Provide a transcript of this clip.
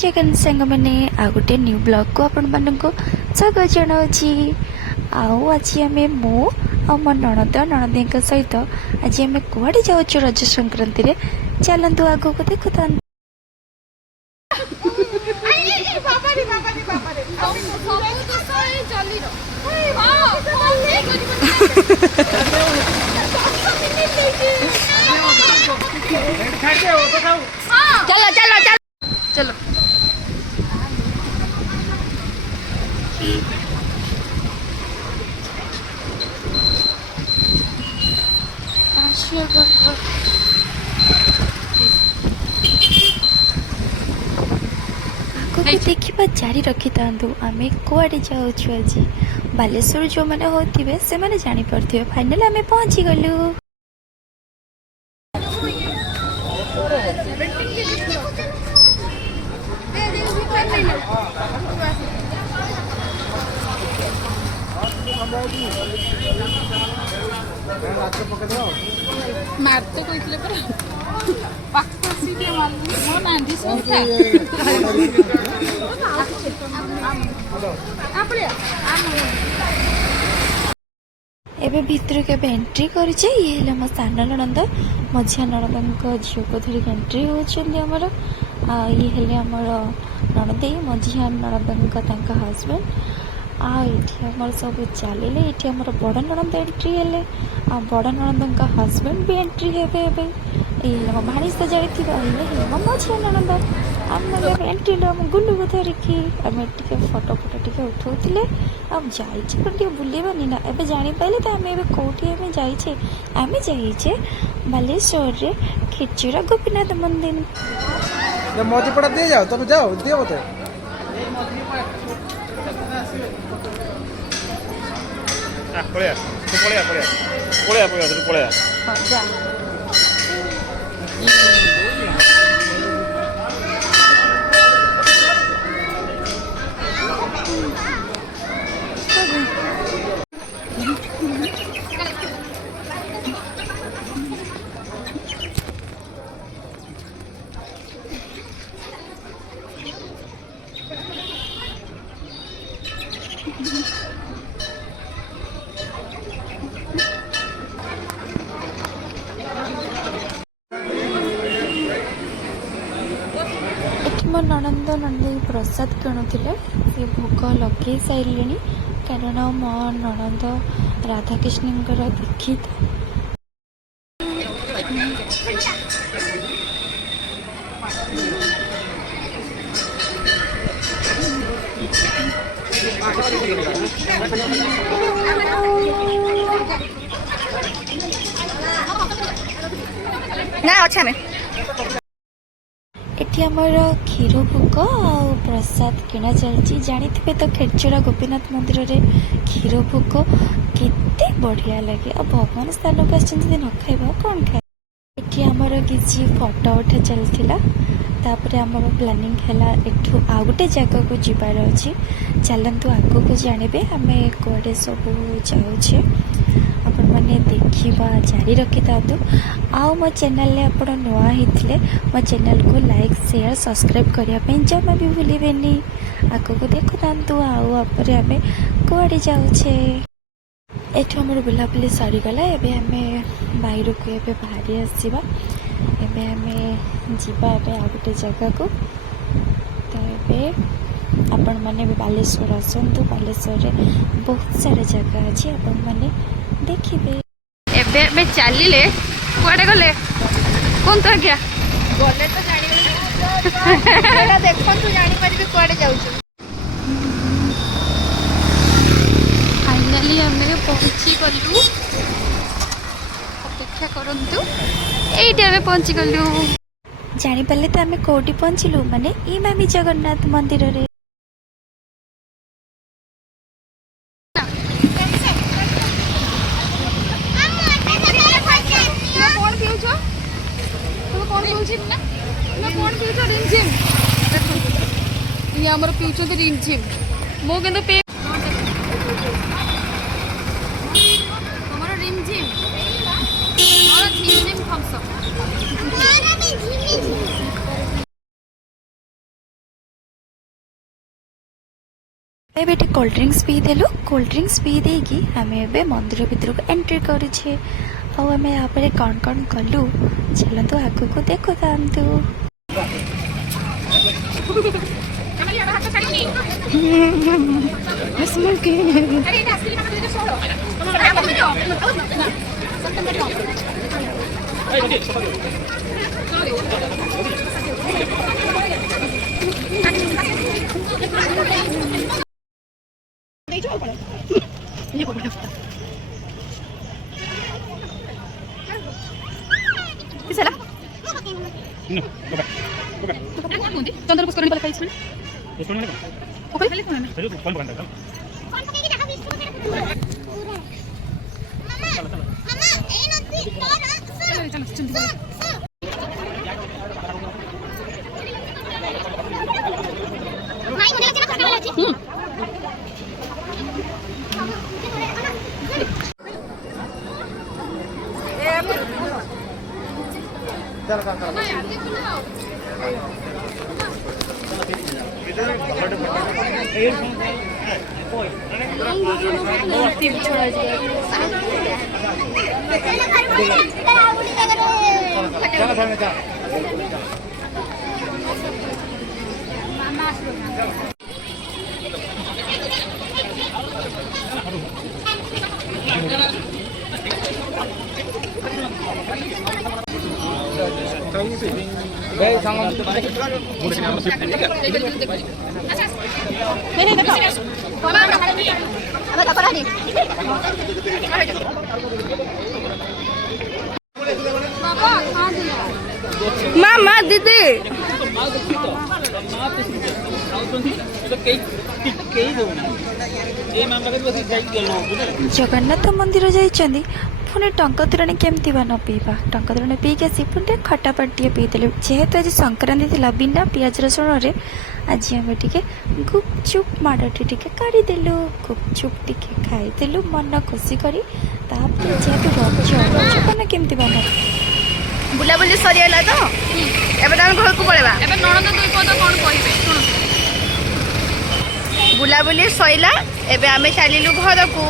जगन सांग मैंने आ गोटे न्यू ब्लॉग को आपण मानक स्वागत जनावि आज आम मो आ मो नणद नणदी सहित आज आम कुआड़े जाऊँ रज संक्रांति रे चलतु आग को देखु था चलो चलो चलो चलो देखा जारी रखी था आम कुआड़े जाऊँ आज बालेश्वर जो मैंने होते से मैंने जापे फाइनाल आम पहुँची गलु मारते कहते एबे भितर के एंट्री कर मो सान नणंद मझिया नणंद झील को धरिक एंट्री होमर ये हेले आमर नणदे मझिया नणंद हजबैंड आमर सब चलिए ये बड़ नणंद एंट्री हेले बड़ नणंद हजबैंड भी एंट्री हेबे ये मो भाणी तो जाइए मो मझिया नणंद आम एंट्री आम गुलू को धरिकी आम फोटो फोटो टे उठाऊे आम जाइए बुलेबानी ना एबे जानी पाइले तो आम एबे कोठी आम जाइए आम जाइए बालेश्वर रे खेचुरा गोपीनाथ मंदिर मजीपड़ा दे जाओ तुम जाओ दियो बोते पळया तू पळया पळया पळया पळया तू पळया हां जा मो नणंद नंदी प्रसाद किणुले से भोग लगे सारे कारण मो नणंद राधाकृष्ण दीक्षित ना अच्छा में एठी आमर क्षीर भोग आ प्रसाद किणा चलती जानी तो खेचुरा गोपीनाथ मंदिर रे क्षीर भोग केते बढ़िया लगे आ भगवान स्थान को आछन न खाइबा कौन खाए एठी आमर किसी फोटो उठा चलथिला तापर आमर प्लानिंग हैला एठू आ गोटे जगह को जिबार अछि चलंतु आगो को जानिबे आमे कोडे सब जाउछे आपण माने देखिबा जारी रखि तातु आउ मो चैनल ले आपण नवा हितले मो चैनल को लाइक शेयर सब्सक्राइब करिया पे जमा भी भूलिबेनी आगो को देखु तांतु आउ आपरे आमे कोडे जाउछे एठो हमर बुलाबुली सरी गला एबे आमे बाहिर को एबे बाहरी आसीबा एबे आमे जिबा एबे आ गोटे जगह को तो एबे आपण माने बालेश्वर आसंतु बालेश्वर रे बहुत सारे जगह अछि आपण माने देखिबे एबे में चलिले कुआडे गले कोन तो गया गले तो जानी देखन तू जानी परबे कुआडे जाउछु फाइनली हमें पहुंची गलु अपेक्षा करंतु एइटे हमें पहुंची गलु जानी पाले तो आमे कोठी पहुंचलु माने इमामी जगन्नाथ मंदिर रे रिमझिम मो के ଏବେ ଏଠି କୋଲ୍ଡ ଡ୍ରିଙ୍କସ୍ ପିଇଦେଲୁ। କୋଲ୍ଡ ଡ୍ରିଙ୍କସ୍ ପିଇ ଦେଇକି ଆମେ ଏବେ ମନ୍ଦିର ଭିତରକୁ ଏଣ୍ଟ୍ରି କରୁଛେ। ଆଉ ଆମେ ତାପରେ କ'ଣ କ'ଣ କଲୁ ଚାଲନ୍ତୁ ଆଗକୁ ଦେଖୁଥାନ୍ତୁ। ଚନ୍ଦ୍ର ପୁଷ୍କରଣୀ ପଳେଇ ଖାଇଛି मामा दीदी जगन्नाथ मंदिर जाइछन्ती पुणी टंक तोराणी केमती बा न पीवा टंक तोराणी पीक आसी पुणी खटा पाटी पीदेलु जेहेतु आज संक्रांति थिला बिना पियाज रसुण रे आज आम टिके गुपचुप माड़टी टिके काढ़ीदेलु गुपचुप टिके खाईदेलु मन खुशी करी तापर जेहेतु रज रजपान केमती बा न बुलाबुली सरीगला तो एबे हम घर को पळेबा एबे नणंद दुई पद कोन कहिबे सुनो बुलाबुली सईला एबे आमे चलिलु घर को